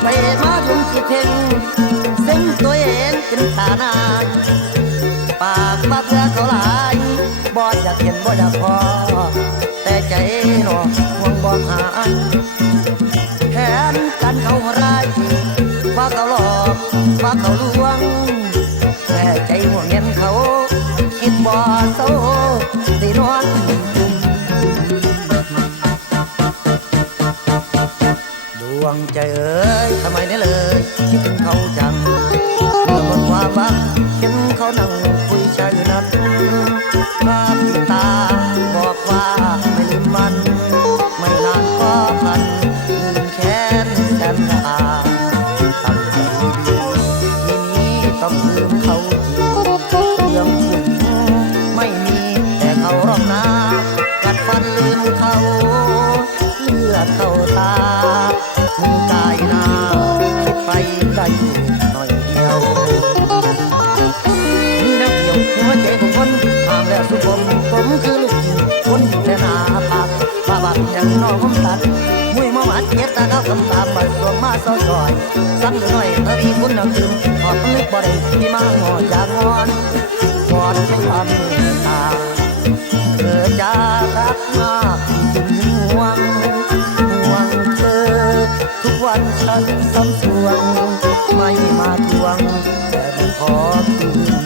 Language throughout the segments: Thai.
ไปมายุ่งคิดเพ่งเส้นตัวเองเป็ เข้าตามึงกายนาคิดไปได้อยู่หน่อยเดียวมีนักเดียวหัวใจของคนตามแล้วสุขมผมคือลูกหญิงคนอยู่แต่นาผากบาบักอย่างนองผมตัดมุ้ยมาหวานเย็ดตาเขาคำตามมาสวงมาเศร้าจอยสั่งหน่อยเธอมีคุณน้ำดื่มขอบนึกบ่ได้ที่มาหอจากงอนกอดไม่ความเมตตาเธอจะรักมา ฉันฉันสำสวง ไม่มาทวง แต่ไม่ขอคืน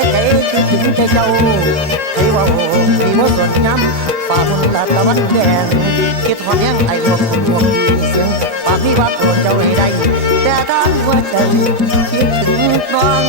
ากโปรดแต่ใจคิดถึงแต่เจ้าคือว่าที่บ่ส่วนย้ำฝ่ามุนละตะวันแดงคิดหอดยังไอ้ลมหวงมีเสียงปากพี่ว่าโปรดเจ้าให้ได้แต่ด้านหัวใจคิดถึงน้อง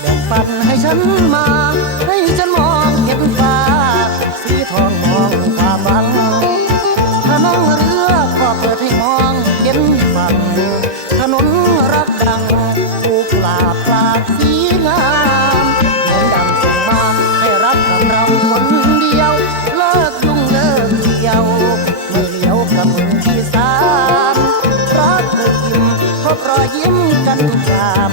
แบ่งปันให้ฉันมา ให้ฉันมองเห็นฟ้า สีทองมองความหวัง ถ้าน้องเรือก็เปิดให้มองเห็นฝั่งถนนรักดังผูกลาปลาสีงามเหมือนดังส่งมาให้รักขำรำคนเดียว เลิกยุ่งเลิกเที่ยวไม่เลี้ยวกับมือที่สามรักเธอยิ้มเพบรอยยิ้มกันจาม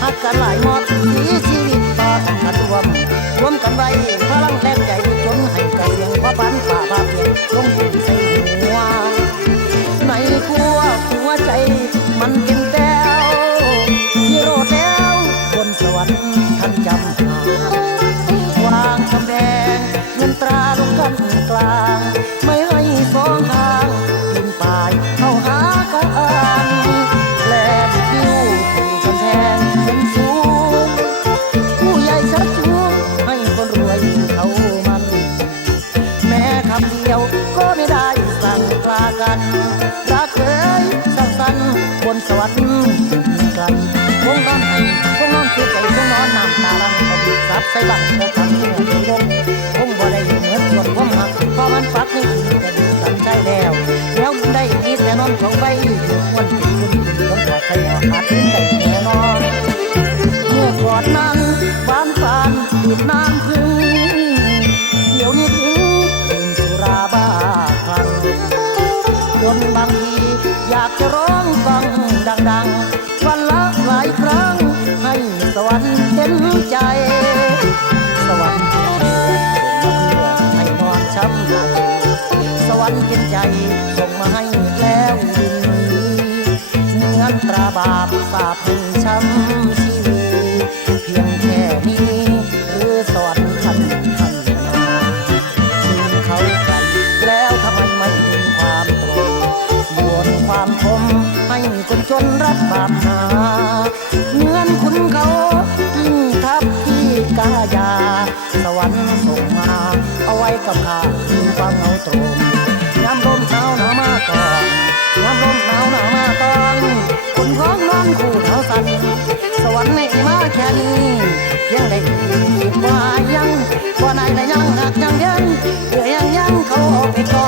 Hakala imot one. สาบถึงช้ำ ยังหักยังยันเรือยังยังเขาเอาไปก่อน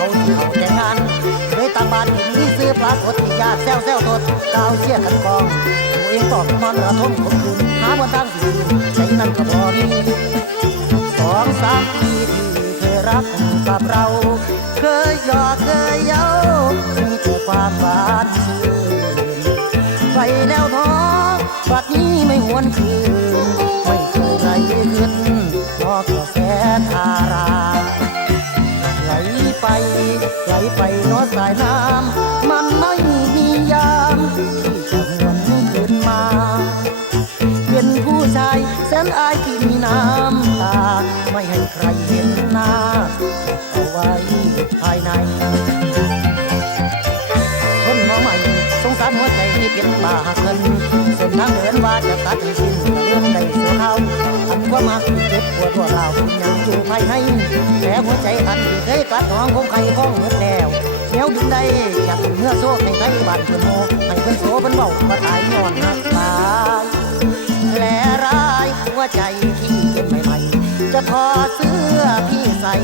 เขาที่เขาแต่งานเลยตางบ้านที่มีซื้อปลากดที่ญาติแซวแซวตดกาวเชี่ยกันกองตัวเองตองนอนระทมขมคืนหาวันทางสิใจนั้นก็พอมีสองสามปีที่เคยรักกับเรา เคยหยอกเคยเย้ามีแต่ความหวานชื่นไปแล้วท้อบัดนี้ไม่หวนคืนไม่เคยไหลขึ้น ไปนอสายน้ำมันไม่มียามที่จะหวนคืนมา เป็นผู้ชายแสนอายที่มีน้ำตา ไม่ให้ใครเห็นหน้าเอาไว้ภายในคนมาใหม่สงสารหัวใจที่เป็นบาหักเงินเส้นทางเดินว่าจะตัดให้สิ้นเรื่อง มาคือเจ็บปวดว่าเรายังอยู่ภายในแผลหัวใจอันที่เคยกลัดน้องคงใครพ้องเงินแล้วแนวดึงได้อยากเป็นเมื่อโซ่ให้ไทยบานเพื่อนโมให้เพื่อนโซเป็นเบามาตายย้อนหักตายแผลร้ายหัวใจที่เป็นใหม่ๆจะทอดเสื้อพี่ใส่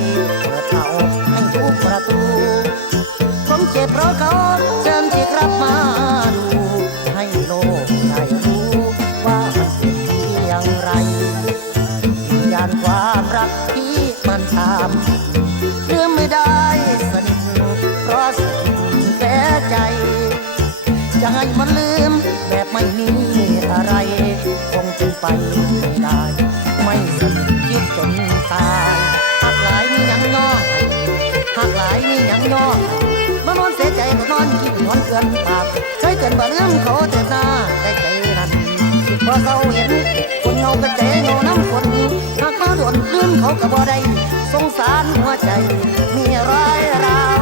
เปิดเอาให้ทุกประตูผมเจ็บเพราะเขาเชิญที่กลับมาดูให้โลกาณความรักที่มันทำลืมไม่ได้สนิทเพราะสนิทแก่ใจจะให้มันลืมแบบไม่มีอะไร คงเป็นไปไม่ได้ ไม่สนิทคิดจนตายหักหลายมีหยังย่อให้หักหลายมีหยังย่อให้มานอนเสียใจก็นอนคิดนอนเกินปากเคยเกินบ่าเรื่อเขาเจ็บหน้าใจใจนั้นคิดพอเขาเห็นคนเงากระเจงเงาน้ำฝน นเขาก็บ่ได้สงสารหัวใจมีร้ายราว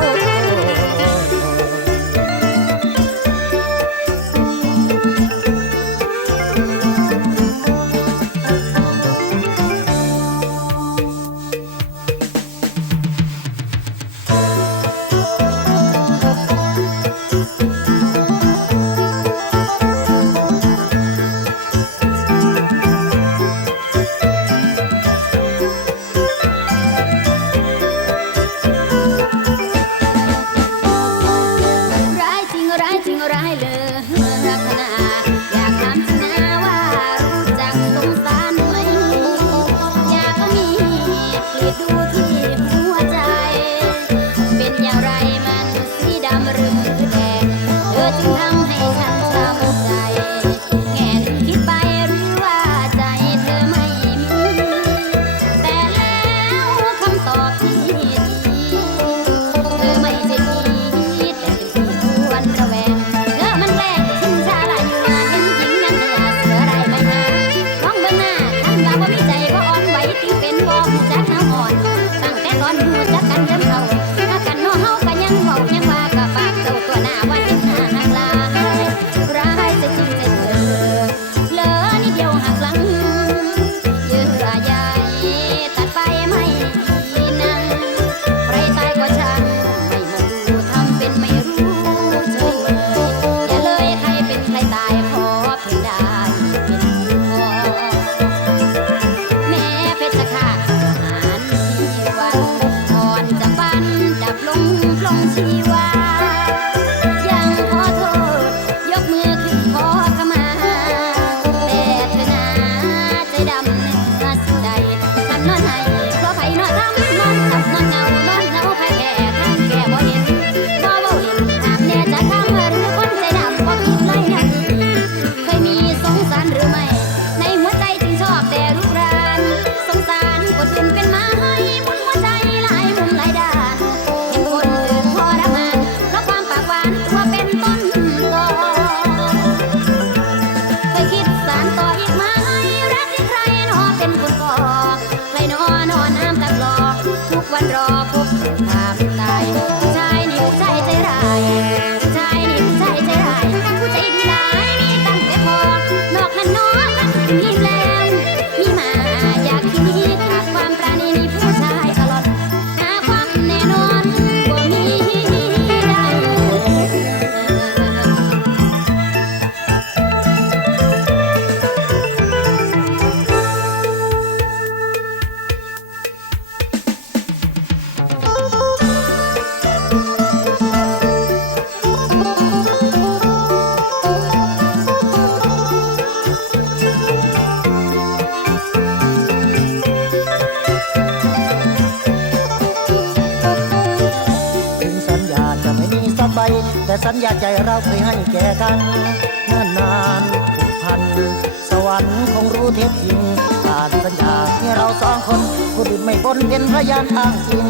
สวรรค์คงรู้เท็จจริงขาดสัญญาที่เราสองคนผู้อื่นไม่ปนเป็นพยานอ้างอิง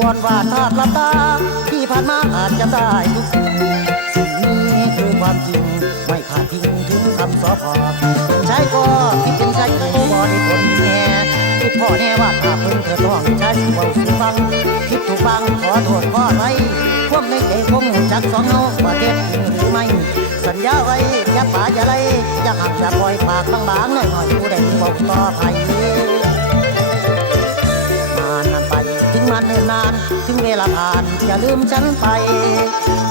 วอนว่าทาดลับตา ที่ผ่านมาอาจจะได้ทุกสิ่งสิ่งนี้คือความจริง ไม่ขาดทิ้งถึงคำสอพอใช้ก็คิดเป็นใช้เคยบ่ได้ผลแง่คิดพ่อแน่ว่าถ้าเพิ่งเธอต้องใช้สิเบาสิฟังคิดถูกบังขอโทษขอไรความในใจคงจักสองเฮาว่าเท็จจริงหรือไม่ สัญญาไว้อย่าป่าอย่าไรอย่าหักอย่าปล่อยปากบางๆหน่อยๆผู้ใดบอกต่อไปนานนานไปถึงมันเนิ่นนานถึงเวลาผ่านอย่าลืมฉันไป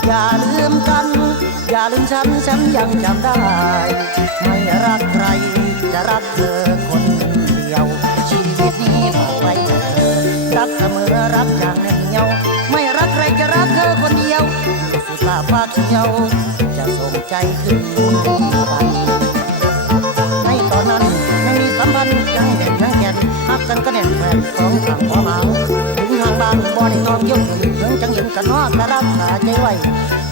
อย่าลืมกัน อย่าลืมฉันฉันยังจำได้ ไม่รักใครจะรักเธอคนเดียว ชีวิตนี้มอไว้เธอรักเสมอรักอย่างเหนียว ไม่รักใครจะรักเธอคนเดียวสุดลาฟ้าเขียว ใจขึ้นไปในตอนนั้นยังมีสัมพันธ์ยังเด่นยังแก่นหักกันก็แน่นแฟนสองทางพอมาถึงทางบ้านบ่ได้นอนยกขึ้นถึงจังเห็นกันนอแต่รักษาใจไว้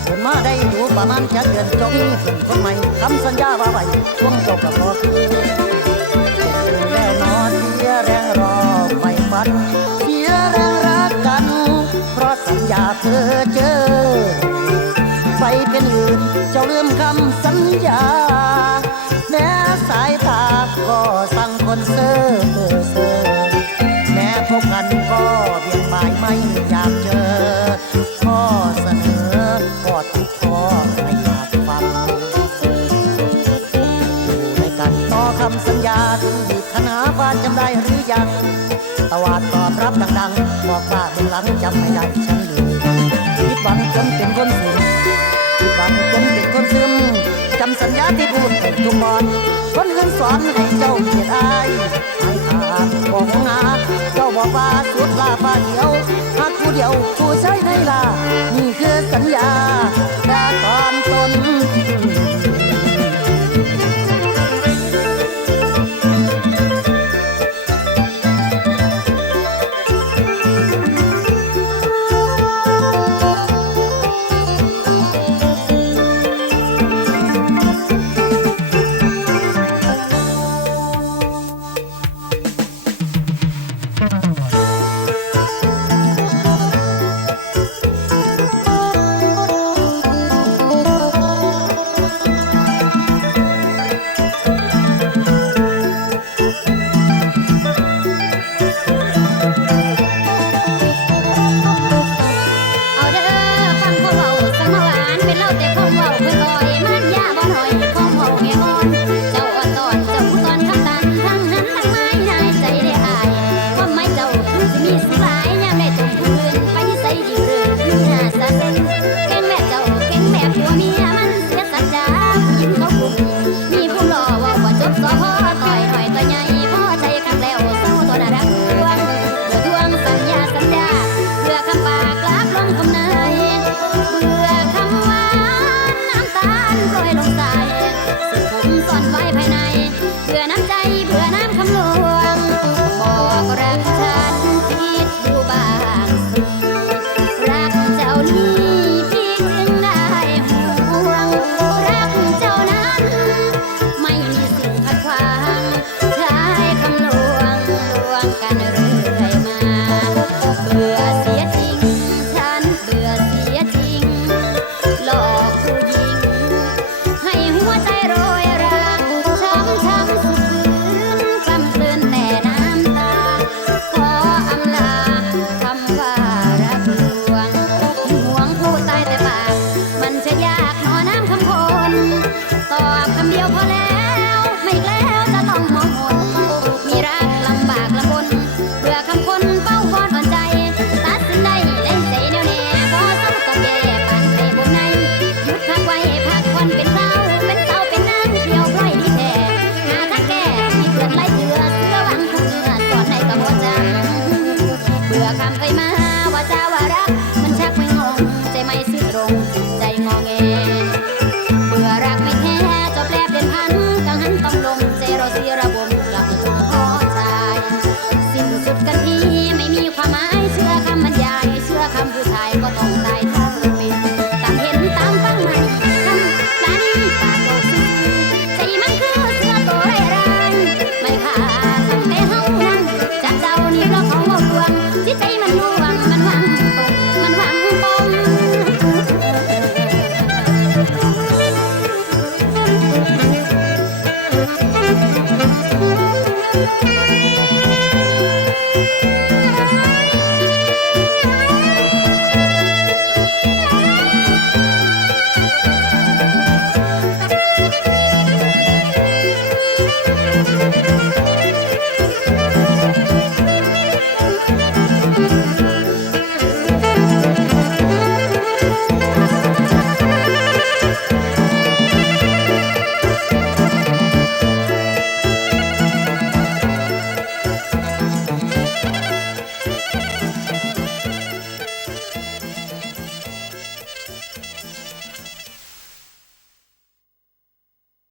จนมาได้ดูประมาณจะเดือนจบนี้เพิ่นคนใหม่คำสัญญาว่าไว้ช่วงจบก็พอคือเป็นแล้วนอนเสียแรงรอไฟฟันเสียแรงรักกัน เพราะสัญญาเธอเจอ เป็นอื่น เจ้าลืมคำสัญญา แม้สายตาก็สั่งคนเซ่อเซ่อเซอแม้พบกันก็เบี่ยงบายไม่อยากเจอ ข้อเสนอก็ทุกข้อไม่อยากฟังอยู่ในกันต่อคำสัญญาถึงดีคณะว่าจำได้หรือยังตวาดตอบรับดังๆ บอกว่าเบื้องหลังจำไม่ได้ฉันเลยคิดหวังจนเป็นคนสูง ฟังจนเป็นคนซึมจำสัญญาที่พูดทุกบอนคนอื่นสอนให้เจ้าเกียดอายให้ขาดบอกงาเจ้าบอกว่าสุดลาฟ้าเดียวหากผู้เดียวผู้ใช้ในลานี่คือสัญญาแต่ตอน